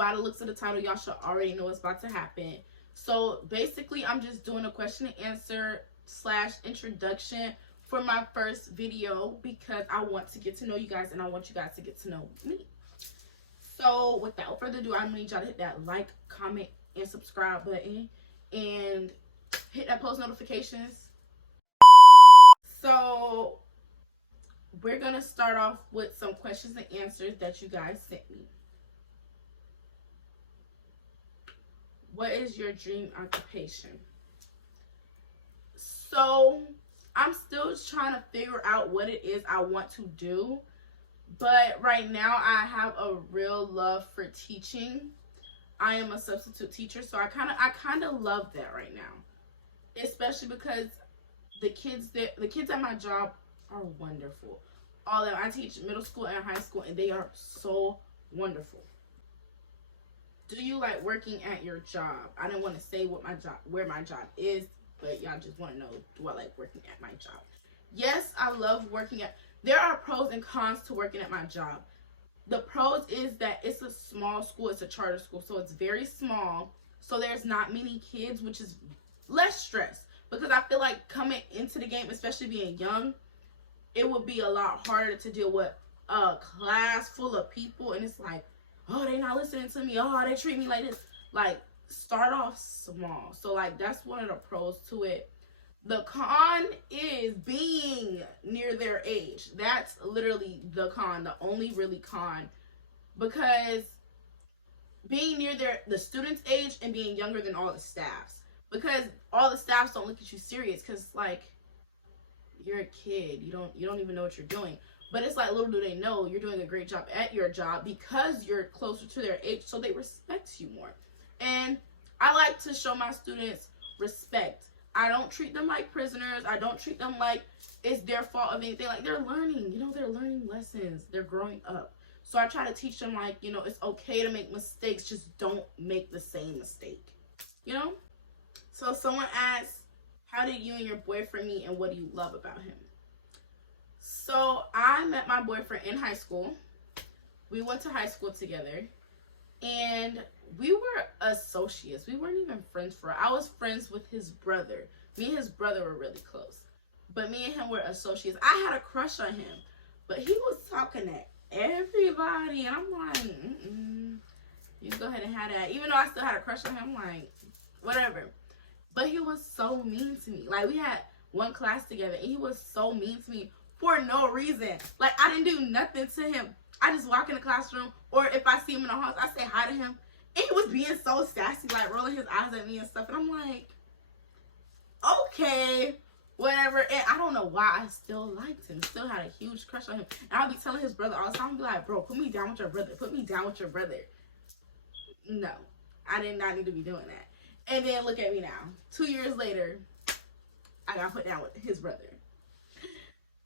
by the looks of the title, y'all should already know what's about to happen. So basically, I'm just doing a question and answer / introduction for my first video because I want to get to know you guys and I want you guys to get to know me. So without further ado, I'm gonna need y'all to hit that like, comment, and subscribe button and hit that post notifications. So we're gonna start off with some questions and answers that you guys sent me. What is your dream occupation? So I'm still trying to figure out what it is I want to do, but right now I have a real love for teaching. I am a substitute teacher, so I kind of love that right now, especially because the kids at my job are wonderful. All of them. I teach middle school and high school, and they are so wonderful. Do you like working at your job? I didn't want to say where my job is, but y'all just want to know, do I like working at my job? Yes, I love working at. There are pros and cons to working at my job. The pros is that it's a small school, it's a charter school, so it's very small. So there's not many kids, which is less stress. Because I feel like coming into the game, especially being young, it would be a lot harder to deal with a class full of people, and it's like, oh, they not listening to me. Oh, they treat me like this. Like, start off small. So, like, that's one of the pros to it. The con is being near their age. That's literally the con, the only really con. Because being near the student's age and being younger than all the staffs. Because all the staffs don't look at you serious. Because, like, you're a kid. You don't even know what you're doing. But it's like, little do they know, you're doing a great job at your job because you're closer to their age, so they respect you more. And I like to show my students respect. I don't treat them like prisoners. I don't treat them like it's their fault of anything. Like, they're learning. They're learning lessons. They're growing up. So I try to teach them, like, it's okay to make mistakes. Just don't make the same mistake. So someone asks, how did you and your boyfriend meet and what do you love about him? So I met my boyfriend in high school. We went to high school together. And we were associates. We weren't even friends I was friends with his brother. Me and his brother were really close. But me and him were associates. I had a crush on him. But he was talking to everybody. And I'm like, you go ahead and have that. Even though I still had a crush on him, I'm like, whatever. But he was so mean to me. Like, we had one class together. And he was so mean to me for no reason. Like, I didn't do nothing to him. I just walk in the classroom, or if I see him in the halls, I say hi to him. And he was being so sassy, like rolling his eyes at me and stuff. And I'm like, okay, whatever. And I don't know why I still liked him. Still had a huge crush on him. And I'll be telling his brother all the time, I'll be like, bro, put me down with your brother. Put me down with your brother. No, I did not need to be doing that. And then look at me now. 2 years later, I got put down with his brother.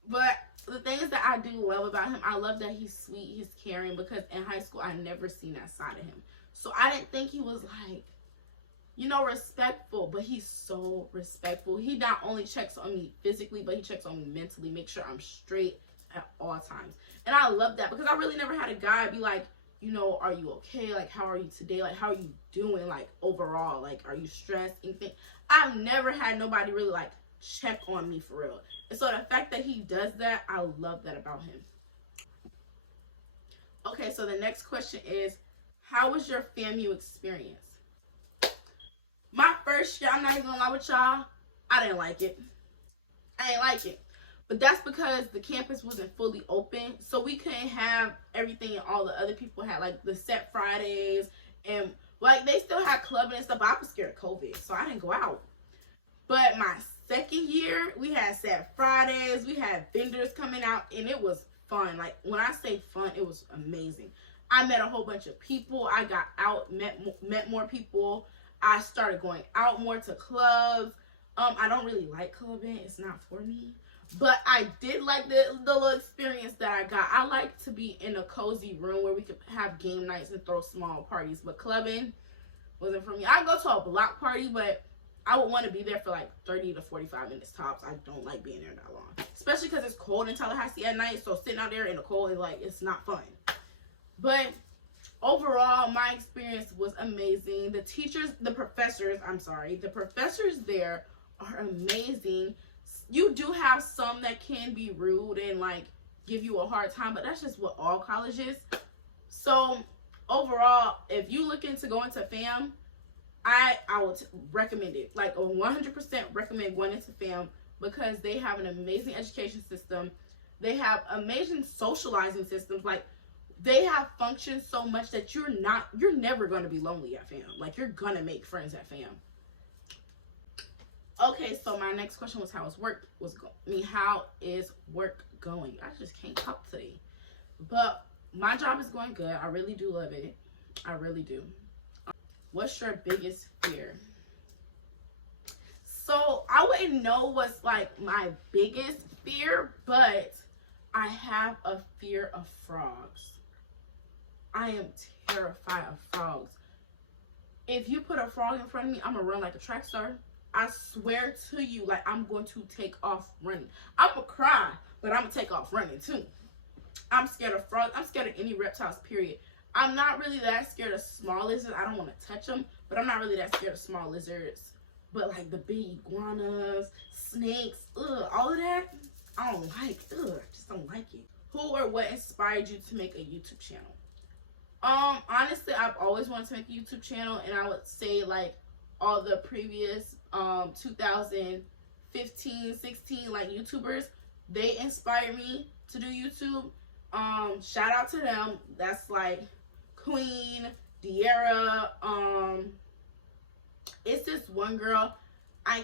But the things that I do love about him, I love that he's sweet, he's caring, because in high school, I never seen that side of him. So I didn't think he was like, respectful, but he's so respectful. He not only checks on me physically, but he checks on me mentally, make sure I'm straight at all times. And I love that because I really never had a guy be like, are you okay? Like, how are you today? Like, how are you doing? Like, overall, like, are you stressed? Anything? I've never had nobody really like check on me for real. And so the fact that he does that, I love that about him. Okay, so the next question is, how was your FAMU experience? My first year, I'm not even gonna lie with y'all, I didn't like it. I didn't like it. But that's because the campus wasn't fully open, so we couldn't have everything all the other people had, like the set Fridays, and like they still had clubbing and stuff, but I was scared of COVID, so I didn't go out. But my second year, we had set Fridays, we had vendors coming out, and it was fun. Like, when I say fun, it was amazing. I met a whole bunch of people. I got out, met more people. I started going out more to clubs. I don't really like clubbing. It's not for me. But I did like the little experience that I got. I like to be in a cozy room where we could have game nights and throw small parties. But clubbing wasn't for me. I'd go to a block party, but I would want to be there for like 30 to 45 minutes tops. I don't like being there that long. Especially because it's cold in Tallahassee at night. So sitting out there in the cold is like, it's not fun. But Overall, my experience was amazing. The professors there are amazing. You do have some that can be rude and like give you a hard time, but that's just what all college is. So overall, if you looking to go into FAM, I would recommend it. Like 100% recommend going into FAM because they have an amazing education system. They have amazing socializing systems. Like they have functioned so much that you're never going to be lonely at FAM. Like you're going to make friends at FAM. Okay, so my next question was how is work going? I just can't talk today. But my job is going good. I really do love it. I really do. What's your biggest fear? So I wouldn't know what's like my biggest fear, but I have a fear of frogs. I am terrified of frogs. If you put a frog in front of me, I'm gonna run like a track star. I swear to you, like I'm going to take off running. I'm gonna cry, but I'm gonna take off running too. I'm scared of frogs. I'm scared of any reptiles, period. I'm not really that scared of small lizards. I don't want to touch them, but I'm not really that scared of small lizards. But like the big iguanas, snakes, all of that, I don't like. I just don't like it. Who or what inspired you to make a YouTube channel? Honestly, I've always wanted to make a YouTube channel, and I would say like all the previous 2015, 16 like YouTubers, they inspired me to do YouTube. Shout out to them. That's like Queen, Diera, it's this one girl. I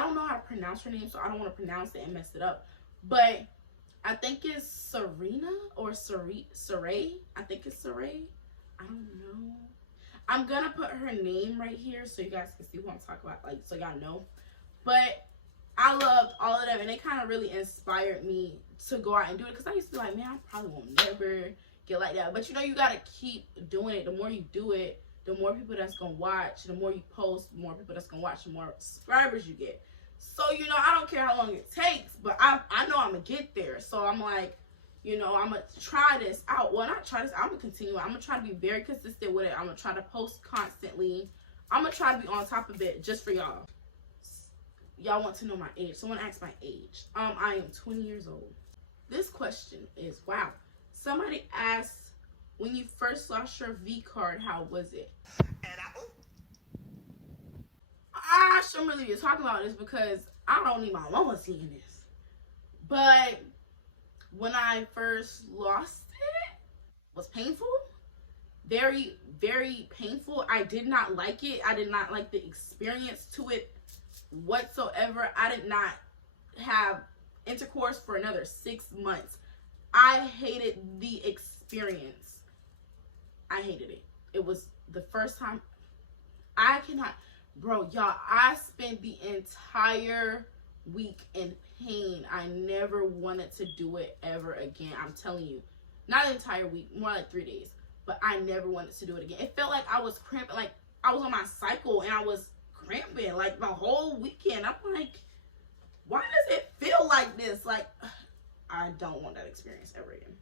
don't know how to pronounce her name, so I don't want to pronounce it and mess it up. But I think it's Serena or Saray. I think it's Saray. I don't know. I'm gonna put her name right here so you guys can see who I'm talking about, like so y'all know. But I loved all of them, and they kind of really inspired me to go out and do it, because I used to be like, man, I probably won't never get like that. But you know, you gotta keep doing it. The more you do it, the more people that's gonna watch. The more you post, the more people that's gonna watch, the more subscribers you get. So you know, I don't care how long it takes, but I know I'm gonna get there. So I'm like, you know, I'm gonna try this out. Well, not try this, I'm gonna continue. I'm gonna try to be very consistent with it. I'm gonna try to post constantly. I'm gonna try to be on top of it just for y'all. Y'all want to know my age. Someone asked my age. I am 20 years old. This question is, wow. Somebody asked, when you first lost your V card, how was it? I shouldn't really be talking about this because I don't need my mama seeing this. But when I first lost it was painful. Very, very painful. I did not like it. I did not like the experience to it whatsoever. I did not have intercourse for another 6 months. I hated the experience. I hated it. It was the first time. I cannot, bro, y'all, I spent the entire week in pain. I never wanted to do it ever again. I'm telling you. Not the entire week, more like 3 days. But I never wanted to do it again. It felt like I was cramping, like I was on my cycle and I was cramping like the whole weekend. I'm like, why does it feel like this? Like, I don't want that experience ever again.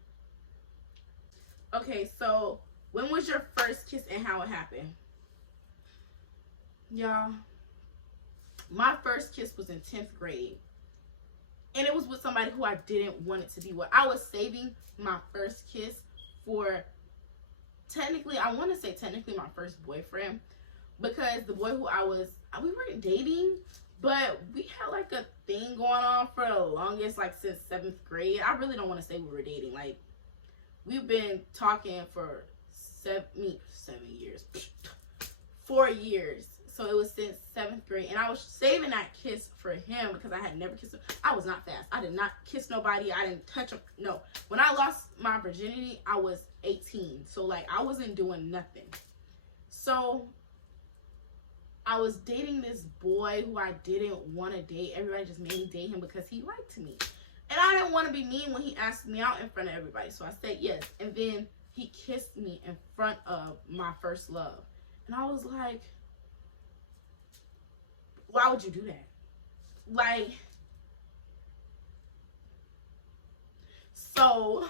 Okay, so when was your first kiss and how it happened? Y'all, my first kiss was in 10th grade. And it was with somebody who I didn't want it to be with. I was saving my first kiss for I want to say technically my first boyfriend, because the boy who we weren't dating, but we had like a thing going on for the longest, like since 7th grade. I really don't want to say we were dating. Like, we've been talking for 7 years, 4 years. So it was since 7th grade, and I was saving that kiss for him because I had never kissed him. I was not fast. I did not kiss nobody. I didn't touch him. No. When I lost my virginity, I was 18. So like I wasn't doing nothing. So I was dating this boy who I didn't want to date. Everybody just made me date him because he liked me. And I didn't want to be mean when he asked me out in front of everybody. So I said yes. And then he kissed me in front of my first love. And I was like, why would you do that? Like, so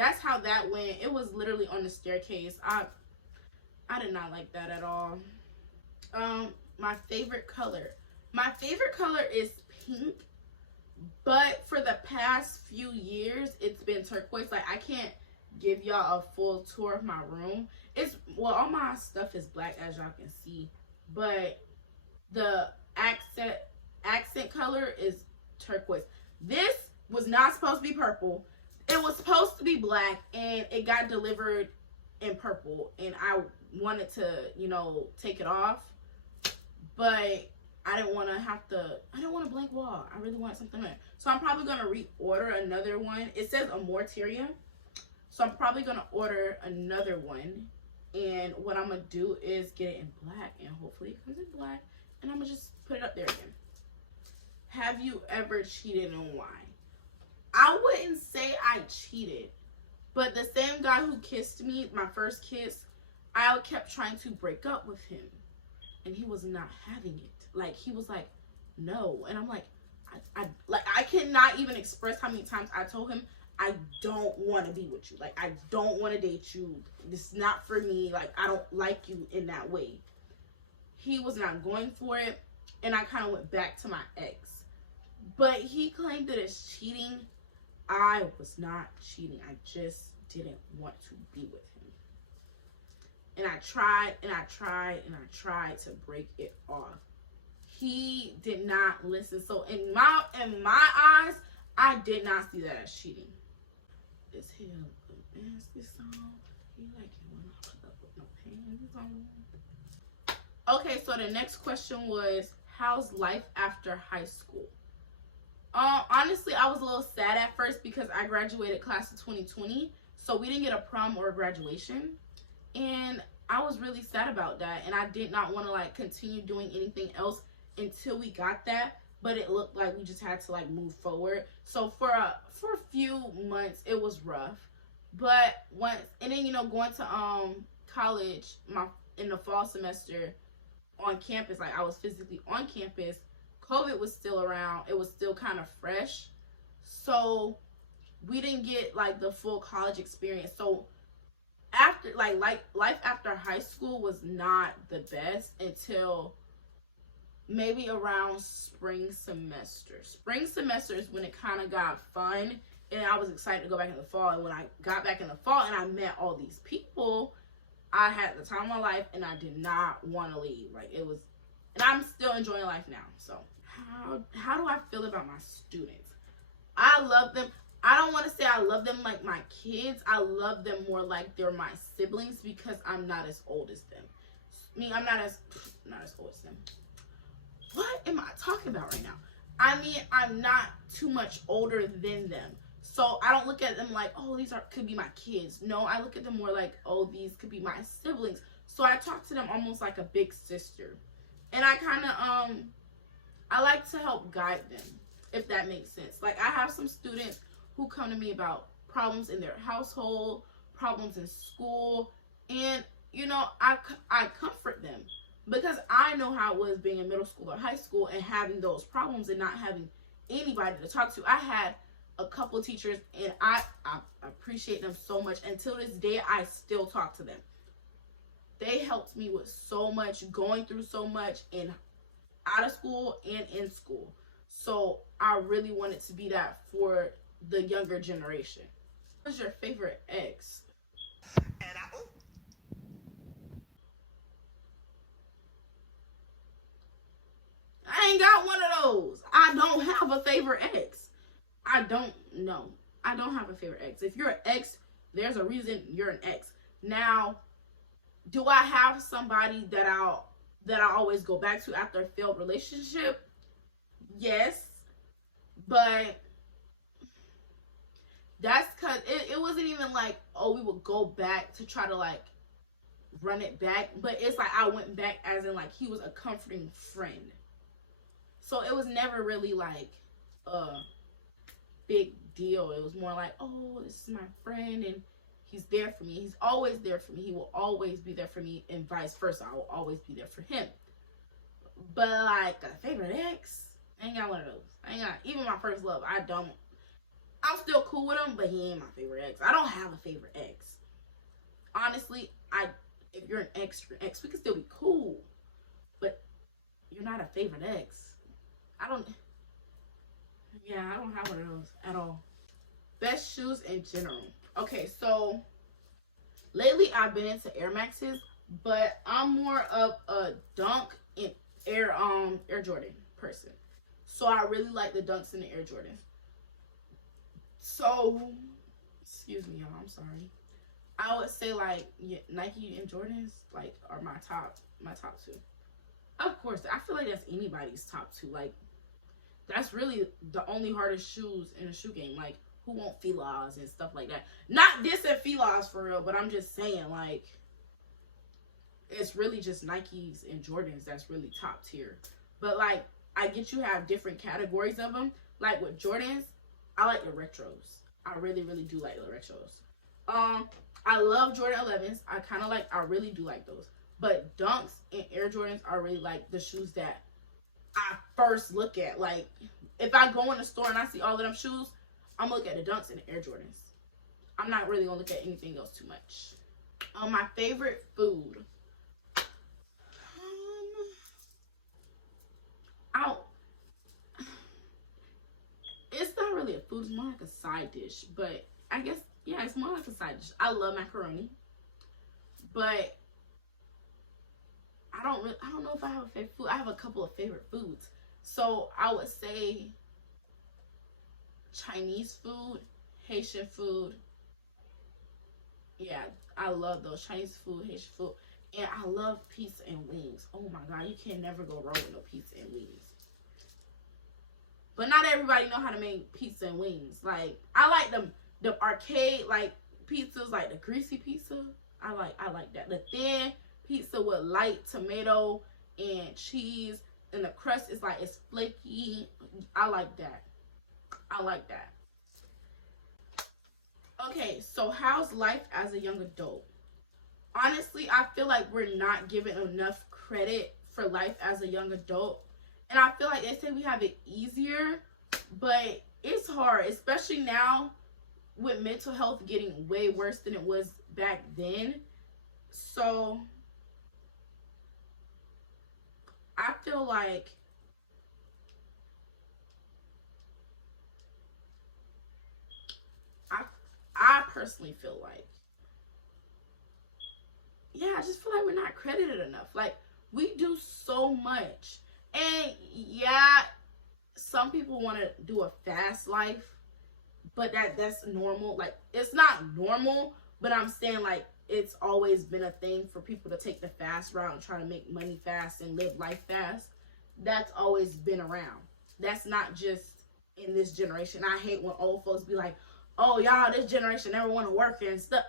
That's how that went. It was literally on the staircase. I did not like that at all. My favorite color. My favorite color is pink, but for the past few years, it's been turquoise. Like, I can't give y'all a full tour of my room. All my stuff is black, as y'all can see, but the accent color is turquoise. This was not supposed to be purple. It was supposed to be black, and it got delivered in purple, and I wanted to, take it off, but I didn't want a blank wall. I really wanted something there. So I'm probably going to reorder another one. It says Amorteria. So I'm probably going to order another one. And what I'm going to do is get it in black. And hopefully it comes in black. And I'm going to just put it up there again. Have you ever cheated and why? I wouldn't say I cheated. But the same guy who kissed me, my first kiss, I kept trying to break up with him. And he was not having it. Like, he was like, no. And I'm like, I cannot even express how many times I told him, I don't want to be with you. Like, I don't want to date you. This is not for me. Like, I don't like you in that way. He was not going for it. And I kind of went back to my ex. But he claimed it as cheating. I was not cheating. I just didn't want to be with him. And I tried and I tried and I tried to break it off. He did not listen. So in my eyes, I did not see that as cheating. Is he a nasty song? He like it when I put up with no panties on. Okay, so the next question was, how's life after high school? Honestly, I was a little sad at first because I graduated class of 2020, so we didn't get a prom or a graduation, and I was really sad about that, and I did not want to like continue doing anything else until we got that, but it looked like we just had to like move forward. So for a few months it was rough, but once, and then going to college in the fall semester on campus, like I was physically on campus, COVID was still around. It was still kind of fresh, so we didn't get like the full college experience. So after like life after high school was not the best until maybe around spring semester. Spring semester is when it kind of got fun, and I was excited to go back in the fall. And when I got back in the fall and I met all these people, I had the time of my life, and I did not want to leave. Like, it was, and I'm still enjoying life now. So how do I feel about my students? I love them. I don't want to say I love them like my kids. I love them more like they're my siblings because I'm not as old as them. I'm not as old as them. What am I talking about right now? I mean, I'm not too much older than them. So I don't look at them like, oh, could be my kids. No, I look at them more like, oh, these could be my siblings. So I talk to them almost like a big sister. And I kind of, I like to help guide them, if that makes sense. Like, I have some students who come to me about problems in their household, problems in school, and, I comfort them. Because I know how it was being in middle school or high school and having those problems and not having anybody to talk to. I had a couple teachers, and I appreciate them so much. Until this day, I still talk to them. They helped me with so much, going through so much out of school and in school. So I really wanted to be that for the younger generation. What's your favorite ex? I ain't got one of those. I don't have a favorite ex. I don't know. I don't have a favorite ex. If you're an ex, there's a reason you're an ex. Now, do I have somebody that I always go back to after a failed relationship? Yes. But that's because it wasn't even like, oh, we would go back to try to like run it back. But it's like I went back as in like he was a comforting friend. So it was never really like a big deal. It was more like, oh, this is my friend and he's there for me. He's always there for me. He will always be there for me, and vice versa. I will always be there for him. But like a favorite ex, I ain't got one of those. I ain't got, even my first love, I don't. I'm still cool with him, but he ain't my favorite ex. I don't have a favorite ex. Honestly, if you're an ex, you're an ex. We can still be cool, but you're not a favorite ex. I don't have one of those at all. Best shoes in general. Okay, so lately I've been into Air Maxes, but I'm more of a Dunk and Air Jordan person. So I really like the Dunks and the Air Jordans. So, excuse me, y'all. I'm sorry. I would say like Nike and Jordans like are my top two. Of course, I feel like that's anybody's top two. Like that's really the only hardest shoes in a shoe game. Like who want Fila's and stuff like that? Not dissing Fila's for real, but I'm just saying like it's really just Nikes and Jordans that's really top tier. But like I get you have different categories of them. Like with Jordans, I like the retros. I really, really do like the retros. I love Jordan 11s. I really do like those. But Dunks and Air Jordans are really like the shoes that I first look at. Like, if I go in the store and I see all of them shoes, I'm going to look at the Dunks and the Air Jordans. I'm not really going to look at anything else too much. My favorite food. It's not really a food. It's more like a side dish. But I guess, yeah, it's more like a side dish. I love macaroni. But I don't know if I have a favorite food. I have a couple of favorite foods. So I would say Chinese food, Haitian food. Yeah, I love those. Chinese food, Haitian food. And I love pizza and wings. Oh my God, you can never go wrong with no pizza and wings. But not everybody know how to make pizza and wings. Like, I like the arcade, like, pizzas, like the greasy pizza. I like that. The thin pizza with light tomato and cheese. And the crust is like, it's flaky. I like that. Okay, so how's life as a young adult? Honestly, I feel like we're not given enough credit for life as a young adult. And I feel like they say we have it easier, but it's hard, especially now with mental health getting way worse than it was back then. So I feel like I personally feel like, yeah, I just feel like we're not credited enough. Like, we do so much. And yeah, some people want to do a fast life, but that's normal. Like, it's not normal, but I'm saying like it's always been a thing for people to take the fast route and try to make money fast and live life fast. That's always been around. That's not just in this generation. I hate when old folks be like, oh, y'all, this generation never want to work and stuff.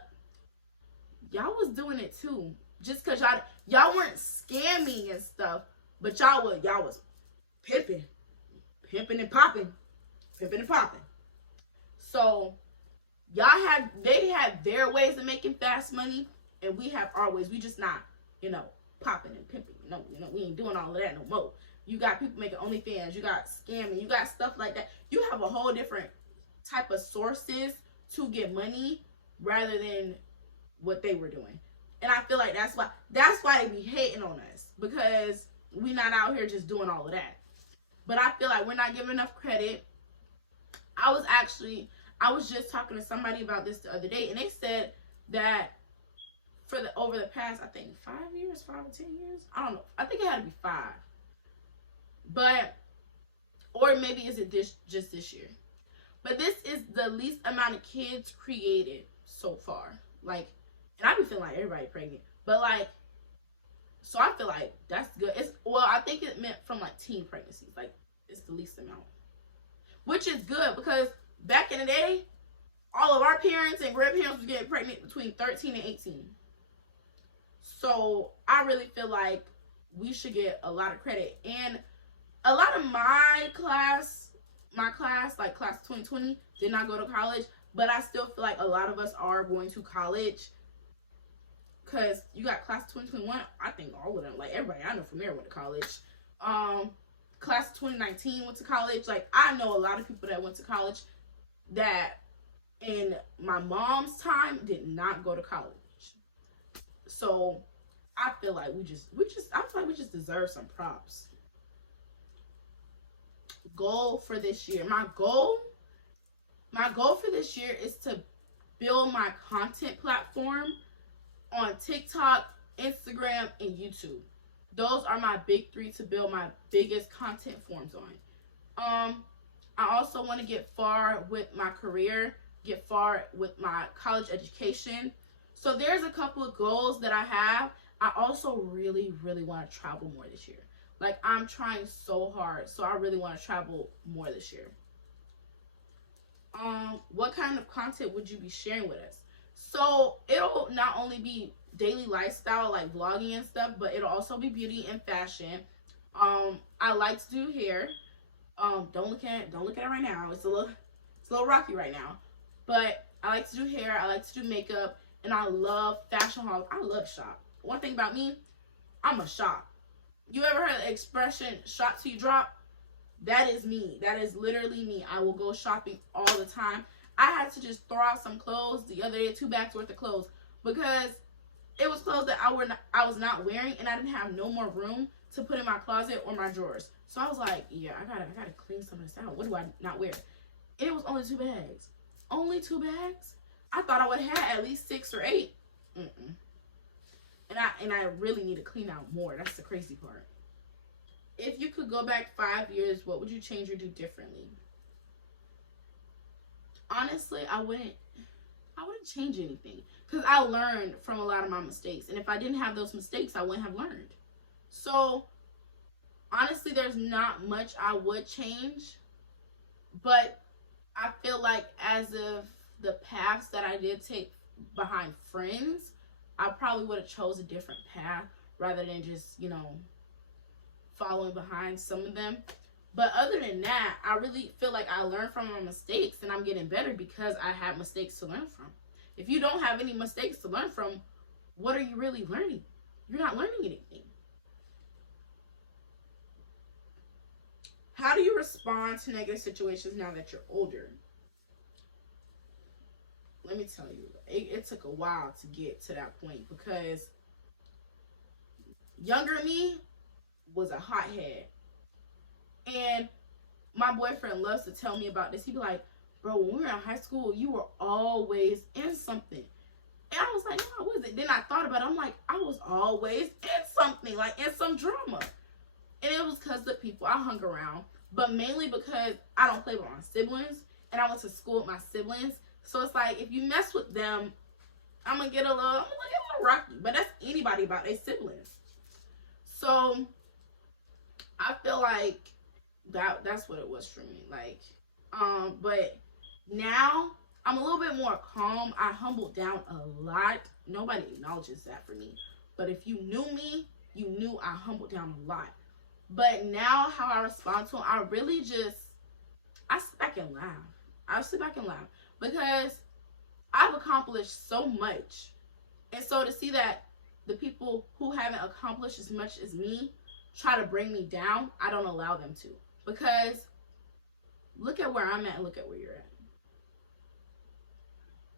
Y'all was doing it too. Just because y'all weren't scamming and stuff, but y'all was pimping and popping. So they had their ways of making fast money, and we have our ways. We just not, popping and pimping. We ain't doing all of that no more. You got people making OnlyFans. You got scamming. You got stuff like that. You have a whole different type of sources to get money rather than what they were doing. And I feel like that's why they be hating on us, because we not out here just doing all of that. But I feel like we're not giving enough credit. I was just talking to somebody about this the other day, and they said that over the past, I think 5 years, 5 or 10 years, I don't know. I think it had to be 5. But, or maybe is it just this year? But this is the least amount of kids created so far. Like, and I be feeling like everybody pregnant. But like, so I feel like that's good. I think it meant from like teen pregnancies. Like, it's the least amount. Which is good, because back in the day, all of our parents and grandparents was getting pregnant between 13 and 18. So I really feel like we should get a lot of credit. And a lot of my class, like class 2020, did not go to college. But I still feel like a lot of us are going to college. Because you got class 2021, I think all of them, like everybody I know from there went to college. Class 2019 went to college. Like, I know a lot of people that went to college. that in my mom's time did not go to college. So I feel like I feel like we just deserve some props. Goal for this year. My goal for this year is to build my content platform on TikTok, Instagram, and YouTube. Those are my big three to build my biggest content forms on. I also want to get far with my career, get far with my college education. So there's a couple of goals that I have. I also really, really want to travel more this year. Like, I'm trying so hard, so I really want to travel more this year. What kind of content would you be sharing with us? So it'll not only be daily lifestyle, like vlogging and stuff, but it'll also be beauty and fashion. I like to do hair. Don't look at it right now. It's a little rocky right now. But I like to do hair, I like to do makeup, and I love fashion hauls. I love shop. One thing about me, I'm a shop. You ever heard the expression shop till you drop? That is me. That is literally me. I will go shopping all the time. I had to just throw out some clothes the other day, 2 bags worth of clothes, because it was clothes that I was not wearing, and I didn't have no more room to put in my closet or my drawers. So I was like, yeah, I gotta clean some of this out. What do I not wear? And it was only 2 bags. Only 2 bags? I thought I would have at least 6 or 8. And I really need to clean out more. That's the crazy part. If you could go back 5 years, what would you change or do differently? Honestly, I wouldn't change anything, because I learned from a lot of my mistakes. And if I didn't have those mistakes, I wouldn't have learned. So honestly, there's not much I would change, but I feel like as of the paths that I did take behind friends, I probably would have chose a different path rather than just, following behind some of them. But other than that, I really feel like I learned from my mistakes, and I'm getting better because I have mistakes to learn from. If you don't have any mistakes to learn from, what are you really learning? You're not learning anything. How do you respond to negative situations now that you're older? Let me tell you, it took a while to get to that point, because younger me was a hothead. And my boyfriend loves to tell me about this. He'd be like, bro, when we were in high school, you were always in something. And I was like, no, what is it? Then I thought about it. I'm like, I was always in something, like in some drama. And it was because of the people I hung around, but mainly because I don't play with my siblings, and I went to school with my siblings. So it's like, if you mess with them, I'm gonna get a little rocky. But that's anybody about their siblings. So I feel like that's what it was for me. Like, but now I'm a little bit more calm. I humbled down a lot. Nobody acknowledges that for me. But if you knew me, you knew I humbled down a lot. But now how I respond to them, I sit back and laugh. I sit back and laugh, because I've accomplished so much. And so to see that the people who haven't accomplished as much as me try to bring me down, I don't allow them to. Because look at where I'm at and look at where you're at.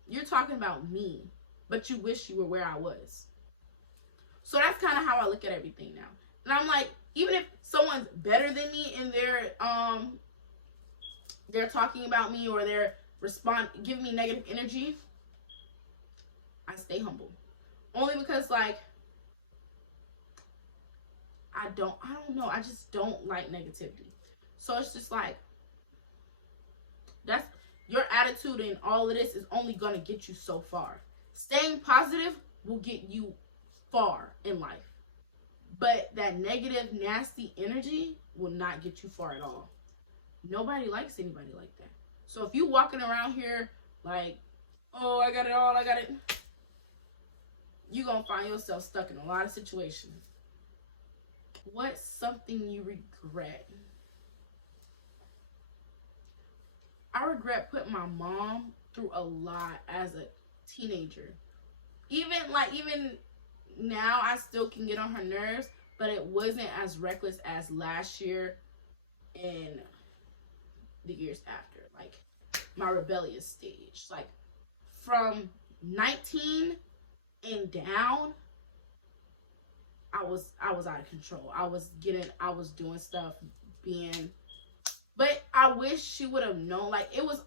You're talking about me, but you wish you were where I was. So that's kind of how I look at everything now. And I'm like, even if someone's better than me and they're talking about me, or they're giving me negative energy, I stay humble. Only because, like, I don't know. I just don't like negativity. So it's just like, that's your attitude, and all of this is only going to get you so far. Staying positive will get you far in life. But that negative, nasty energy will not get you far at all. Nobody likes anybody like that. So if you walking around here like, oh, I got it all, I got it, you're going to find yourself stuck in a lot of situations. What's something you regret? I regret putting my mom through a lot as a teenager. Even now, I still can get on her nerves, but it wasn't as reckless as last year and the years after. Like, my rebellious stage. Like from 19 and down, I was out of control. I was doing stuff, but I wish she would have known. Like it was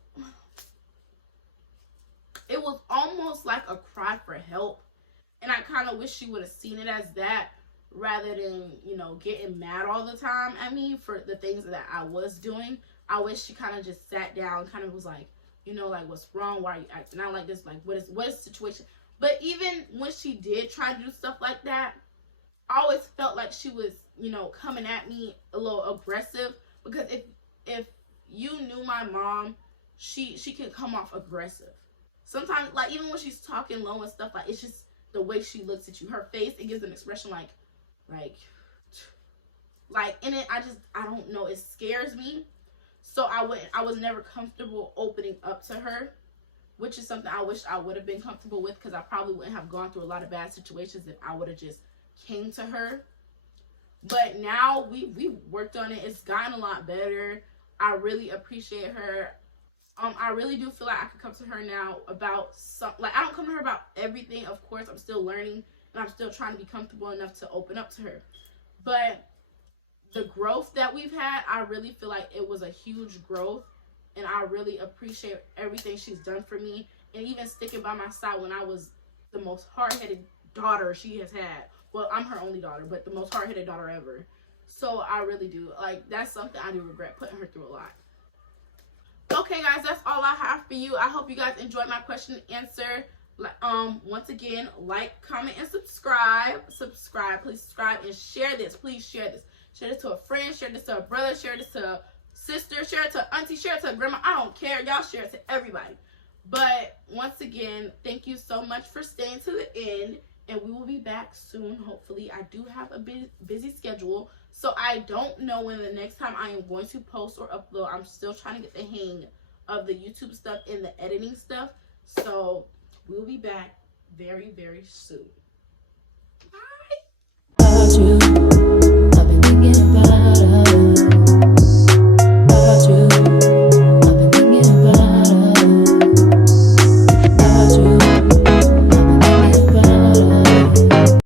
almost like a cry for help, and I kind of wish she would have seen it as that, rather than, you know, getting mad all the time at me for the things that I was doing. I wish she kind of just sat down, kind of was like, you know, like, what's wrong? Why are you acting out like this? Like, what is the situation? But even when she did try to do stuff like that, I always felt like she was, you know, coming at me a little aggressive, because if you knew my mom, she can come off aggressive. Sometimes, like, even when she's talking low and stuff, like, it's just the way she looks at you. Her face, it gives an expression like, in it, I don't know, it scares me. So I was never comfortable opening up to her, which is something I wish I would have been comfortable with, because I probably wouldn't have gone through a lot of bad situations if I would have just came to her. But now we worked on it. It's gotten a lot better. I really appreciate her. I really do feel like I could come to her now about I don't come to her about everything. Of course, I'm still learning, and I'm still trying to be comfortable enough to open up to her. But the growth that we've had, I really feel like it was a huge growth, and I really appreciate everything she's done for me, and even sticking by my side when I was the most hard-headed daughter she has had. Well, I'm her only daughter, but the most hard-headed daughter ever. So I really do. Like, that's something I do regret, putting her through a lot. Okay, guys, that's all I have for you. I hope you guys enjoyed my question and answer. Once again, like, comment, and subscribe. Please subscribe and share this. Please share this. Share this to a friend. Share this to a brother. Share this to a sister. Share it to auntie. Share it to grandma. I don't care. Y'all share it to everybody. But once again, thank you so much for staying to the end. And we will be back soon, hopefully. I do have a busy schedule, so I don't know when the next time I am going to post or upload. I'm still trying to get the hang of the YouTube stuff and the editing stuff. So we will be back very, very soon. Bye.